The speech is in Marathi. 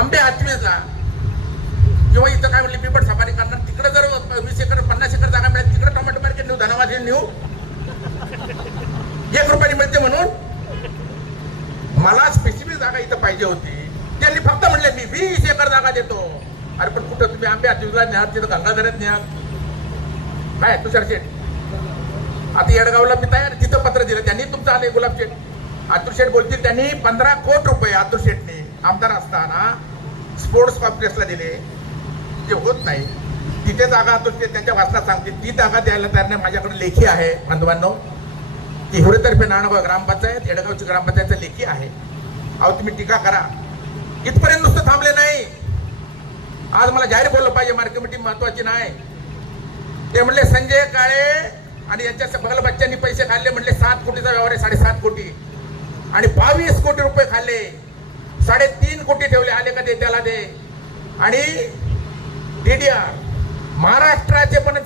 आंबे हातवीला किंवा इथं काय म्हणले बिबट सफारी करणार, तिकडे जर 20 एकर 50 एकर जागा मिळेल, तिकडे टोमॅटो मार्केट नेऊ, धनावाद नेऊ, 1 रुपयाने मिळते म्हणून. मला स्पेसिफिक जागा इथं पाहिजे होती, त्यांनी फक्त म्हणले मी 20 एकर जागा देतो. अरे पण कुठं तुम्ही आंबे हातवीला न्या, तिथं गंगाधरात न्या, काय तुषार शेठ. आता येडगावला मी तयार, तिथं पत्र दिलं त्यांनी, तुमचं आले गुलाब शेठ. अतुल शेठ बोलतील त्यांनी 15 कोटी रुपये अतुल शेठने आमदार असताना स्पोर्ट्स कॉम्प्लेक्सला दिले, जे होत नाही. तिथे जागा अतुल शेठ त्यांच्या वाचनात सांगते, ती जागा द्यायला तयार नाही. माझ्याकडे लेखी आहे बांधवांनो, की हिवरेतर्फे नाणगाव ग्रामपंचायत, येडगावची ग्रामपंचायतचं लेखी आहे. अहो तुम्ही टीका करा, इथपर्यंत नुसतं थांबले नाही. आज मला जाहीर बोललं पाहिजे, मार्केट कमिटी महत्वाची नाही. ते म्हणले संजय काळे आणि यांच्या बगल बच्च्यांनी पैसे खाल्ले, म्हणले 7 कोटीचा व्यवहार आहे, 7.5 कोटी, आणि 22 कोटी रुपये खाल्ले, 3.5 कोटी ठेवले, आले का ते त्याला दे. आणि DDR महाराष्ट्राचे पण